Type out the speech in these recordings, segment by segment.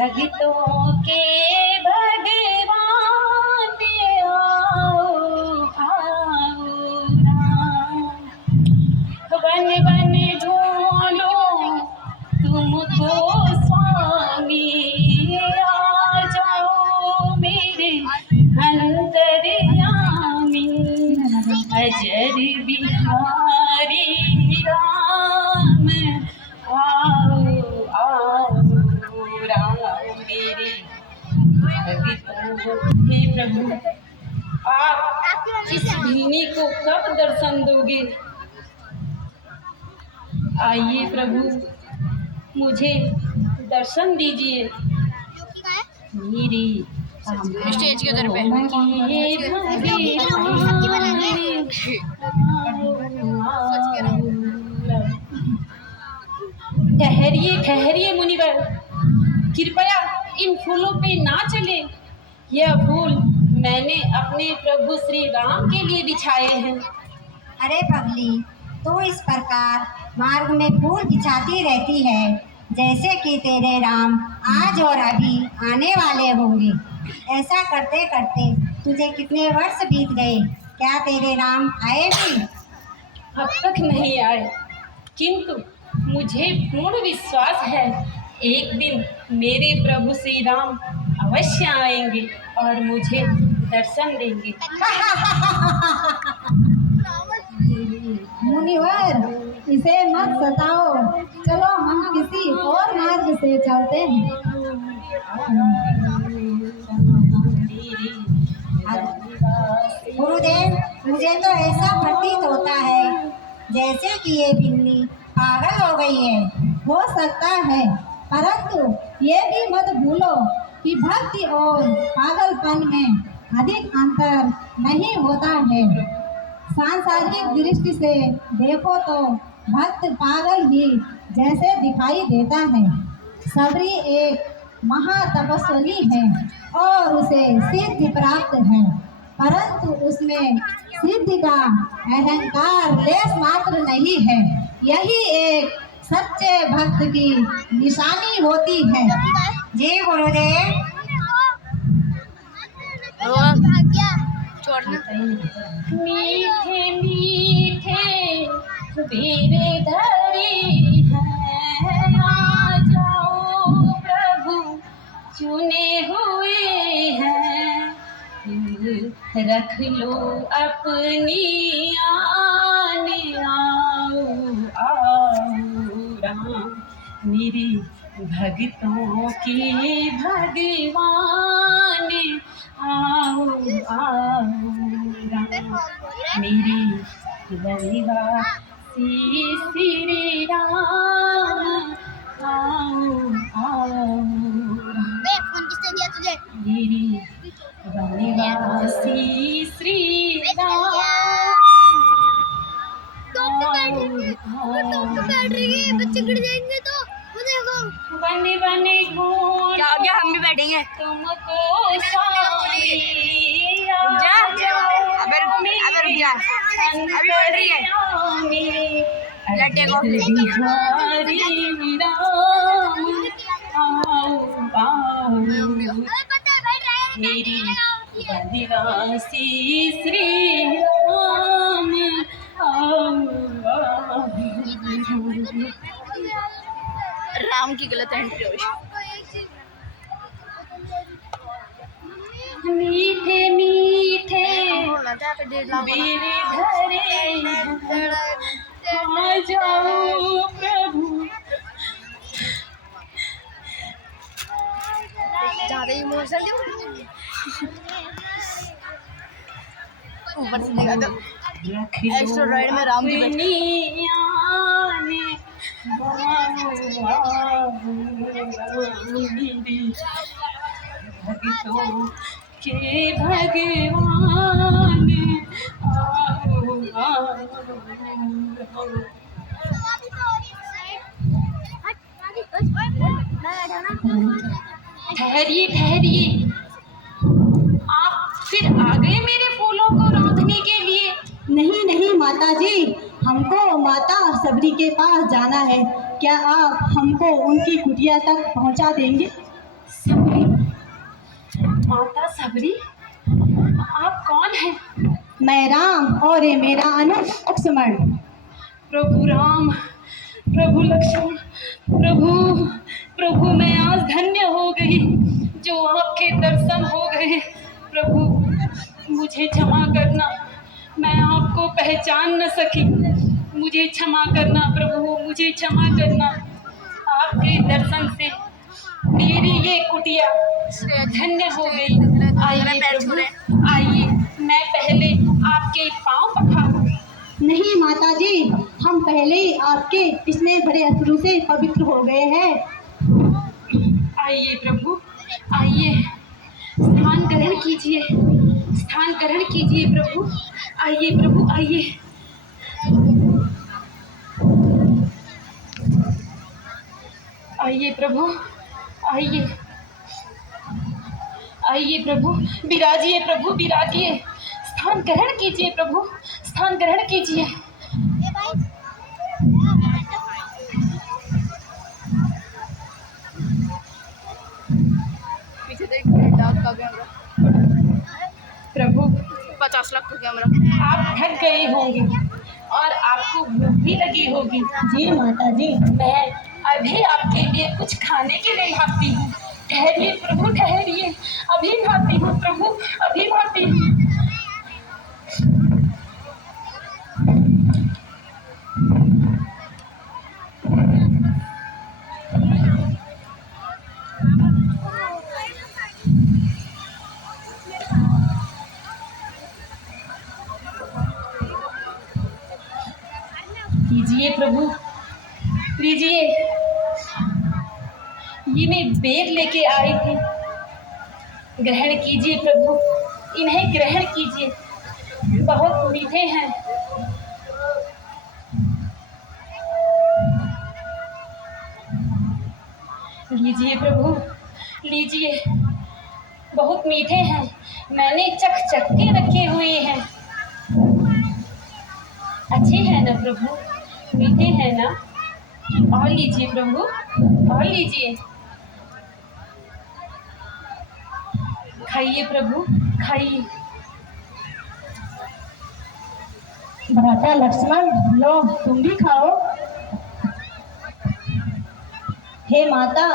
भक्तों के भगवान आओ आओ राम। वन वन ढूंढो तुमको स्वामी, आ जाओ मेरे अंतर्यामी। अजर बिहारी राम आओ आओ राम मेरे भक्तों। हे प्रभु, आप इस भिनी को कब दर्शन दोगे? आइए प्रभु, मुझे दर्शन दीजिए। मेरी स्टेज के उधर पे ठहरिए ठहरिए मुनिवर, कृपया इन फूलों पे ना चले। यह फूल मैंने अपने प्रभु श्री राम के लिए बिछाए हैं। अरे पगली, तू इस प्रकार मार्ग में फूल बिछाती रहती है जैसे कि तेरे राम आज और अभी आने वाले होंगे। ऐसा करते करते तुझे कितने वर्ष बीत गए? क्या तेरे राम आए भी? अब तक नहीं आए, किंतु मुझे पूर्ण विश्वास है एक दिन मेरे प्रभु श्री राम अवश्य आएंगे और मुझे दर्शन देंगे। मुनिवर, इसे मत सताओ, चलो हम किसी और मार्ग से चलते हैं। गुरुदेव, मुझे तो ऐसा प्रतीत होता है जैसे कि ये बिल्ली पागल हो गई है। हो सकता है, परंतु ये भी मत भूलो कि भक्ति और पागलपन में अधिक अंतर नहीं होता है। सांसारिक दृष्टि से देखो तो भक्त पागल ही जैसे दिखाई देता है। सबरी एक महातपस्वी है और उसे सिद्धि प्राप्त है, परंतु उसमें सिद्धि का अहंकार लेस मात्र नहीं है। यही एक सच्चे भक्त की निशानी होती है। जी गुरुदेव। मीठे मीठे वीरधरी हैं, आ जाओ प्रभु चुने हुए हैं। रख लो अपनी आन, आओ आओ राम मेरे भक्तों के भगवान, आओ आओ राम मेरी रविवासी श्री राम, आओ आओ मेरी रविवासी श्री राम। बच्चे गिर जाएंगे तो बन बन ढूंढ क्या हम भी बैठेंगे तुमको स्वामी, आ जा। जाओ अबे रुक जा, अभी बैठ रही है। लटे को बिहारी राम, आओ आओ मेरी आदिवासी श्री राम, आओ आओ। राम की गलत एंट्री हो। मीठे मीठे मेरे घरे आ जाओ प्रभु। ज्यादा इमोशनल ऊपर से देखा तो एक्स्ट्रा राइड में राम जी बैठे। भक्तों के भगवान, आओ आओ। ठहरिए ठहरिए, आप फिर आ गए मेरे फूलों को रौंदने के लिए? नहीं नहीं माता जी, हमको माता सबरी के पास जाना है। क्या आप हमको उनकी कुटिया तक पहुंचा देंगे? माता सबरी, आप कौन हैं? मैं राम और ये मेरा अनुज लक्ष्मण। प्रभु राम, प्रभु लक्ष्मण, प्रभु मैं आज धन्य हो गई जो आपके दर्शन हो गए। प्रभु मुझे क्षमा करना, मैं आपको पहचान न सकी, मुझे क्षमा करना प्रभु, मुझे क्षमा करना। आपके दर्शन से मेरी ये कुटिया धन्य हो गई। आइए प्रभु, आइए, मैं पहले आपके पाँव पखारूं। नहीं माता जी, हम पहले ही आपके इतने बड़े अश्रु से पवित्र हो गए हैं। आइए प्रभु, आइए, स्थान ग्रहण कीजिए, स्थान ग्रहण कीजिए प्रभु। आइए प्रभु, आइए। आइए प्रभु, आइए, आइए प्रभु, विराजिए प्रभु, विराजिए, स्थान ग्रहण कीजिए प्रभु, स्थान ग्रहण कीजिए। पीछे देख, डाक का कैमरा, प्रभु 50 लाख का कैमरा। आप थक गए होंगे और आपको भूख भी लगी होगी। जी माता जी। मैं अभी आपके लिए कुछ खाने के लिए लाती हूँ। ठहरिए प्रभु, ठहरिए, अभी लाती हूँ प्रभु, अभी लाती हूँ। लीजिए प्रभु, लीजिए, ये मैं बेर लेके आई थी, ग्रहण कीजिए प्रभु, इन्हें ग्रहण कीजिए, बहुत मीठे हैं। लीजिए प्रभु, लीजिए, बहुत मीठे हैं, मैंने चख के रखे हुए हैं। अच्छे हैं ना प्रभु, मीठे हैं ना? और लीजिए प्रभु, और लीजिए, खाइए प्रभु, खाइए। भ्राता लक्ष्मण, लो तुम भी खाओ। हे माता,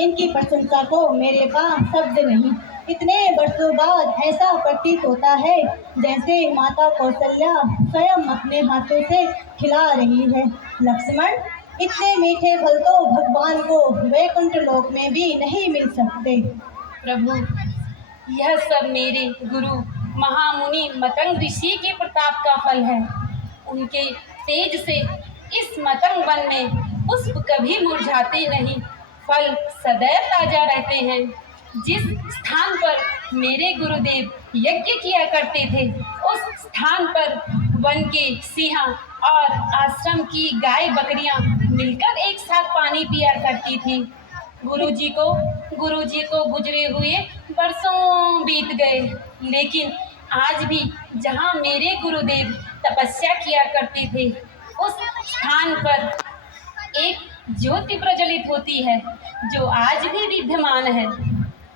इनकी प्रशंसा को मेरे पास शब्द नहीं। इतने वर्षों बाद ऐसा प्रतीत होता है जैसे माता कौशल्या स्वयं अपने हाथों से खिला रही है। लक्ष्मण, इतने मीठे फल तो भगवान को वैकुंठ लोक में भी नहीं मिल सकते। प्रभु, यह सब मेरे गुरु महामुनि मतंग ऋषि के प्रताप का फल है। उनके तेज से इस मतंग वन में पुष्प कभी मुरझाते नहीं, फल सदैव ताजा रहते हैं। जिस स्थान पर मेरे गुरुदेव यज्ञ किया करते थे, उस स्थान पर वन के सिंह और आश्रम की गाय बकरियां मिलकर एक साथ पानी पिया करती थी। गुरुजी को गुजरे हुए वर्षों बीत गए, लेकिन आज भी जहाँ मेरे गुरुदेव तपस्या किया करते थे, उस स्थान पर एक ज्योति प्रज्वलित होती है जो आज भी विद्यमान है।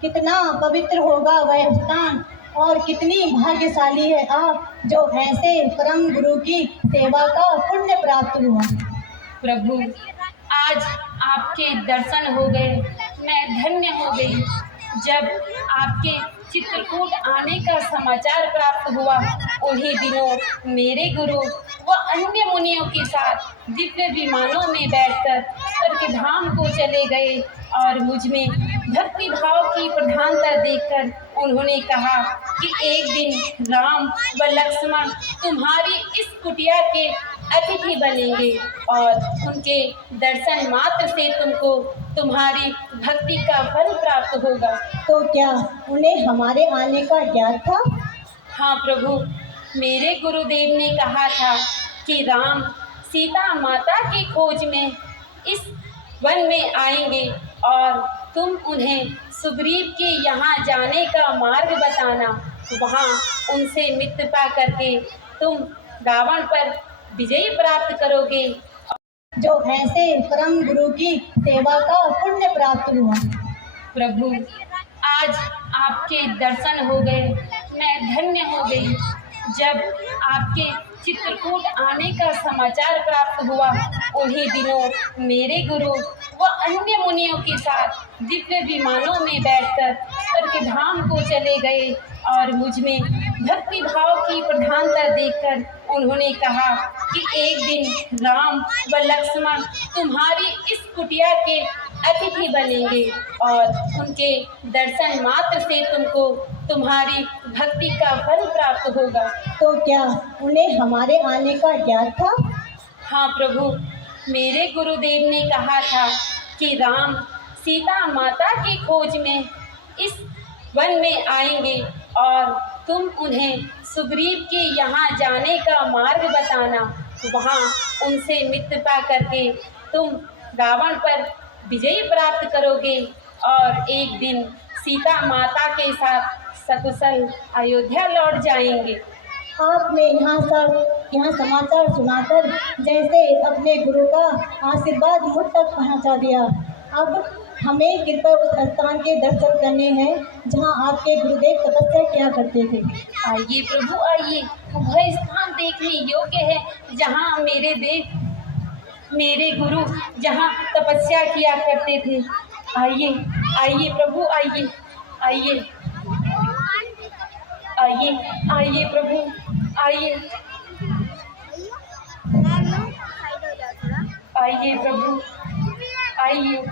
कितना पवित्र होगा वह स्थान और कितनी भाग्यशाली है आप, जो ऐसे परम गुरु की सेवा का पुण्य प्राप्त हुआ। प्रभु, आज आपके दर्शन हो गए, मैं धन्य हो गई। जब आपके चित्रकूट आने का समाचार प्राप्त हुआ, उन्हीं दिनों मेरे गुरु व अन्य मुनियों के साथ दिव्य विमानों में बैठकर स्वर्ग धाम को चले गए और मुझ में भक्ति भाव की प्रधानता देखकर उन्होंने कहा कि एक दिन राम व लक्ष्मण तुम्हारी इस कुटिया के अतिथि बनेंगे और उनके दर्शन मात्र से तुमको तुम्हारी भक्ति का फल प्राप्त होगा। तो क्या उन्हें हमारे आने का ज्ञात था? हाँ प्रभु, मेरे गुरुदेव ने कहा था कि राम सीता माता की खोज में इस वन में आएंगे और तुम उन्हें सुग्रीव के यहाँ जाने का मार्ग बताना। वहाँ उनसे मित्रता करके तुम रावण पर विजय प्राप्त करोगे। जो ऐसे परम गुरु की सेवा का पुण्य प्राप्त हुआ। प्रभु, आज आपके दर्शन हो गए, मैं धन्य हो गई। जब आपके चित्रकूट आने का समाचार प्राप्त हुआ, उन्हीं दिनों मेरे गुरु व अन्य मुनियों के साथ दिव्य विमानों में बैठकर स्वर्ग धाम को चले गए और मुझ में भक्ति भाव की प्रधानता देखकर उन्होंने कहा कि एक दिन राम व लक्ष्मण तुम्हारी इस कुटिया के अतिथि बनेंगे और उनके दर्शन मात्र से तुमको तुम्हारी भक्ति का फल प्राप्त होगा। तो क्या उन्हें हमारे आने का ज्ञात था? हाँ प्रभु, मेरे गुरुदेव ने कहा था कि राम सीता माता की खोज में इस वन में आएंगे और तुम उन्हें सुग्रीव के यहाँ जाने का मार्ग बताना। वहाँ उनसे मित्रता करके तुम रावण पर विजय प्राप्त करोगे और एक दिन सीता माता के साथ सकुशल अयोध्या लौट जाएंगे। आपने यहाँ समाचार सुनाकर जैसे अपने गुरु का आशीर्वाद मुझ तक पहुँचा दिया। अब हमें कृपया उस स्थान के दर्शन करने हैं जहाँ आपके गुरुदेव तपस्या किया करते थे। आइए प्रभु आइए, वह स्थान देखने योग्य है जहाँ मेरे गुरु जहाँ तपस्या किया करते थे। आइए आइए प्रभु आइए, आइए आइए आइए प्रभु आइए, आइए प्रभु आइए।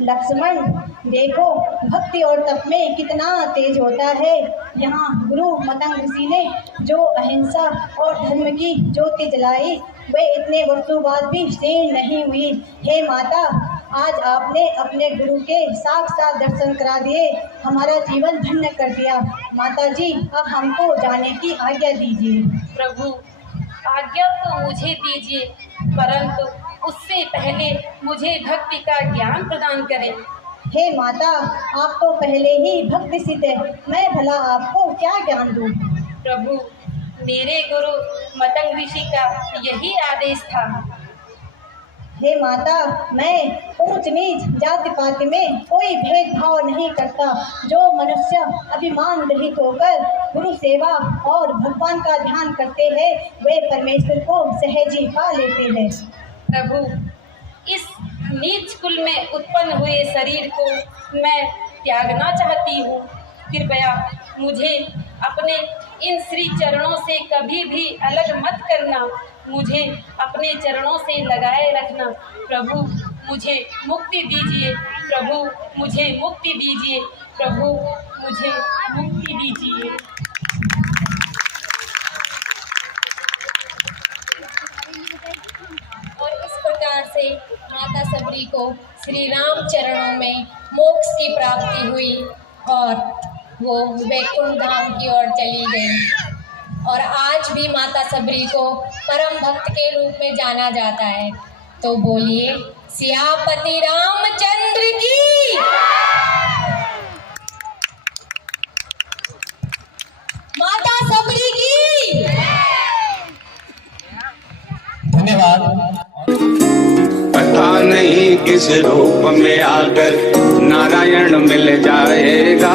लक्ष्मण देखो, भक्ति और तप में कितना तेज होता है। यहाँ गुरु मतंग ऋषि ने जो अहिंसा और धर्म की ज्योति जलाई, वे इतने वर्षों बाद भी क्षीण नहीं हुई। हे माता, आज आपने अपने गुरु के साक्षात दर्शन करा दिए, हमारा जीवन धन्य कर दिया। माता जी, अब हमको जाने की आज्ञा दीजिए। प्रभु, आज्ञा तो मुझे दीजिए, परंतु उससे पहले मुझे भक्ति का ज्ञान प्रदान करें। हे माता, आप तो पहले ही भक्ति सिद्ध है, मैं भला आपको क्या ज्ञान दूँ। प्रभु, मेरे गुरु मतंग ऋषि का यही आदेश था। हे माता, मैं ऊंच नीच जाति पाति में कोई भेदभाव नहीं करता। जो मनुष्य अभिमान रहित होकर गुरु सेवा और भगवान का ध्यान करते हैं, वे परमेश्वर को सहज ही पा लेते हैं। प्रभु, इस नीच कुल में उत्पन्न हुए शरीर को मैं त्यागना चाहती हूँ। कृपया मुझे अपने इन श्री चरणों से कभी भी अलग मत करना, मुझे अपने चरणों से लगाए रखना। प्रभु, मुझे मुक्ति दीजिए, प्रभु मुझे मुक्ति दीजिए, प्रभु मुझे मुक्ति दीजिए। और इस प्रकार से माता सबरी को श्री राम चरणों में मोक्ष की प्राप्ति हुई और वो वैकुंठ धाम की ओर चली गई। और आज भी माता सबरी को परम भक्त के रूप में जाना जाता है। तो बोलिए सियापति रामचंद्र की, माता सबरी की। धन्यवाद। पता नहीं किस रूप में आकर नारायण मिल जाएगा।